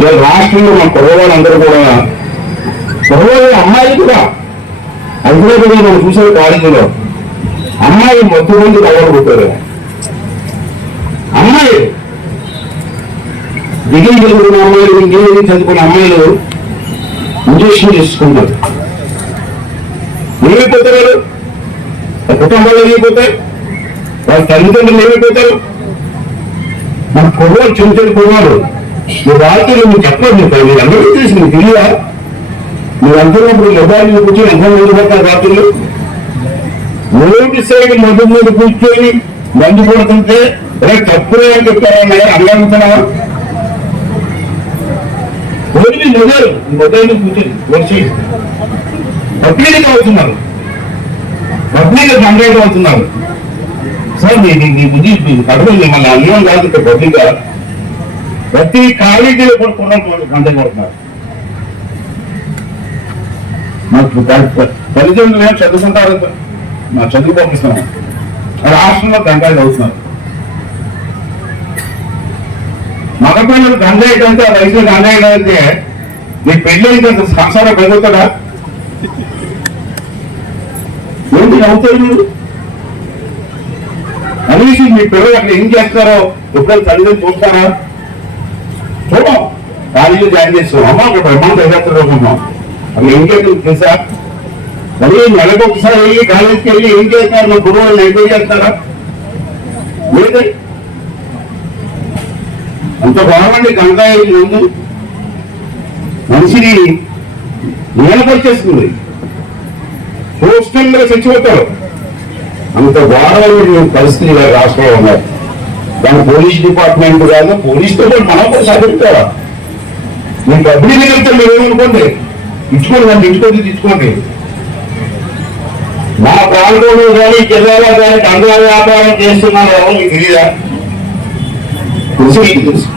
నేను రాష్ట్రంలో మన కుర్రవాళ్ళందరూ కూడా కుర్రవాళ్ళ అమ్మాయిలు కూడా అందులో కూడా మనం చూసే కాలేజీలో. అమ్మాయి మొత్తం మంది కలవలు అమ్మాయి డిగ్రీ చదువుకున్న అమ్మాయిలు ఇంజనీరింగ్ చదువుకున్న అమ్మాయిలు ఇంజక్షన్ చేసుకుంటారు. ఏమైపోతారు? వాళ్ళ కుటుంబాలు ఏమైపోతాయి? వాళ్ళ తల్లిదండ్రులు ఏమైపోతారు? మన కుర్రాలు చిన్న చిన్న కుర్రాలు మీ రాత్రులు మీకు చెప్పలేదు మీకు మీరు అందరికీ తెలిసి మీకు తెలియదా? మీరు అంటున్నప్పుడు మొబైల్ కూర్చొని ఎంత మంది పడతారు రాత్రులు రోడ్డు సైడ్ మధు మీద కూర్చొని మందు కొడుతుంటే "రే, తప్పులే అని చెప్తారన్నయ్య అడగలుగుతున్నావా రోజు మొదలు మొదలు కూర్చొని వచ్చి పబ్లిక్ అవుతున్నారు. పబ్లిక్ కంప్లైంట్ అవుతున్నారు. సార్ మీ బుద్ధి మీ కడుపు మిమ్మల్ని అన్నం కాదు ఇక్కడ పబ్లిక్ ప్రతి కాలేజీలో కూడా కుర్రలు కంప్లైంట్ మాకు తల్లిదండ్రులు ఏం చదువుకుంటారు? మా చదువు పంపిస్తున్నాం రాష్ట్రంలో గంగాయి అవుతున్నారు మగపిల్లలు గంగాయి కంటే ఆ వయసులో గంగాయి అయితే నీ పెళ్ళైతే సంసారం పెరుగుతాడా ఏంటి నవ్వుతారు అనేసి మీ పిల్లలు అక్కడ ఏం చేస్తారో ఎప్పుడైనా తల్లిదండ్రులు చూస్తారా? చూడం కాలేజీలో జాయిన్ చేస్తాం అమ్మ ఒక బ్రహ్మాండ తగ్గుతున్నాం అక్కడ ఏం చేస్తారు తెలుసా మళ్ళీ నెలకు ఒకసారి వెళ్ళి కాలేజీకి వెళ్ళి ఏం చేస్తారు? మా గురువులను ఎంజాయ్ చేస్తారా? లేదు అంత బాగుండి గంగాయి ముందు మనిషిని నేలపరిచేస్తుంది పోస్టల్ చచ్చిపోతారు. అంత ఘోరమైన పరిస్థితి రాష్ట్రంలో ఉన్నారు దాని పోలీస్ డిపార్ట్మెంట్ కాదు పోలీస్తో కూడా మనం కూడా సరిపెట్టారా మీకు డబ్బులు మిగిలితే మీరు ఏమనుకోండి? ఇచ్చుకోండి దాన్ని ఇచ్చుకోండి తెచ్చుకోండి మా ప్రాంతంలో కానీ జిల్లాలో కానీ గంగా వ్యాపారం చేస్తున్నారో మీకు తెలియదా తెలుసు తెలుసు.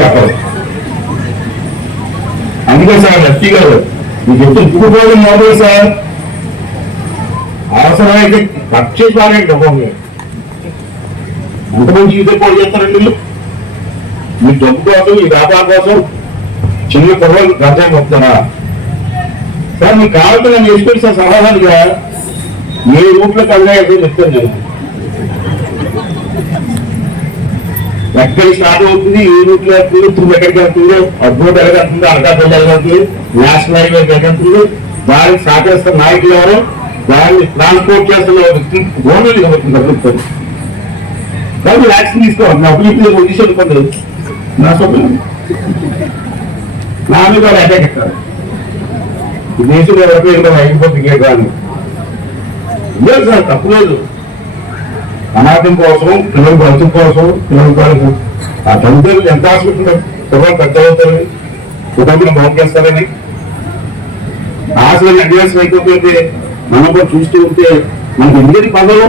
చెప్పాలి. అందుకే సార్ ఎస్పీ గారు మీకు ఎప్పుడు ఇప్పుకోవడం మొదలు సార్. అవసరమైతే కట్ చేసి పారేయండి డబ్బు. మీరు ఎంతమంది జీవితం పోటీ చేస్తారండి వీళ్ళు? మీ డబ్బు కోసం ఈ వ్యాపారం కోసం చిన్న కుర్రలు గంజా వస్తారా సార్ మీకు కావాలంటే నేను చేసుకొని సార్ సమాధానంగా. ఏ రూట్లో కన్నా చెప్తాను నేను. ఎక్కడ స్టార్ట్ అవుతుంది ఏ రూట్లో వెళ్తుంది తుమ్ము ఎక్కడికి వెళ్తుంది అద్భుతం ఎక్కడుతుందో అనకాపల్లి వెళ్తుంది నేషనల్ హైవే ఎక్కడుంటుందో దానికి సహకరిస్తున్న నాయకులు ఎవరు? దాన్ని ట్రాన్స్పోర్ట్ చేస్తున్న వ్యక్తి ఓనర్ ఎవరికి ప్రభుత్వం కానీ వ్యాక్సిన్ తీసుకోవాలి నా అభివృద్ధి పొజిషన్ పొందదు నా సొంతం నా మీద అటాక్ ఎక్కారు ఈ దేశంలో ఎవరికి ఇక్కడ అయిపోతుంది ఇంకే కాదు లేదు సార్ తప్పులేదు అనాథం కోసం పిల్లల బ్రతుకు కోసం పిల్లల కొరకు ఆ తల్లిదండ్రులు ఎంత ఆశపడుతున్నారు? కుటుంబం పెద్ద అవుతారని కుటుంబం బాగుపేస్తారని ఆశలు అడ్వాన్స్ అయిపోతే మనం కూడా చూస్తూ ఉంటే మనకి ఎందుకు పదవు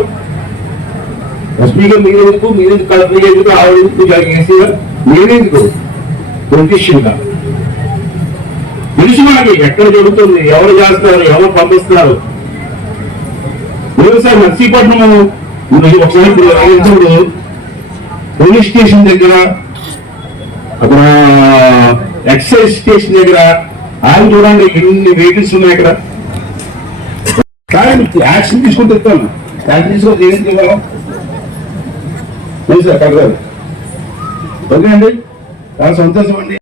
ఎస్పీగా మీరెందుకు మీరెందుకు కలెక్టర్ ఎందుకు? ఆవిడెందుకు ఎందుకు ఏసీ మీరెందుకు పొలిటీషియన్గా తెలుసు మనకి ఎక్కడ జరుగుతుంది ఎవరు చేస్తారు ఎవరు పంపిస్తున్నారు. లేదు సార్ నర్సీపట్నం ఒకసారి చూడు పోలీస్ స్టేషన్ దగ్గర అక్కడ ఎక్సైజ్ స్టేషన్ దగ్గర ఆయన చూడండి ఎన్ని వెహికల్స్ ఉన్నాయి ఇక్కడ కానీ యాక్షన్ తీసుకుంటే ఇస్తాను యాక్షన్ తీసుకొని ఏం చేయగలం లేదు సార్ కలగాలి ఓకే అండి చాలా సంతోషం అండి.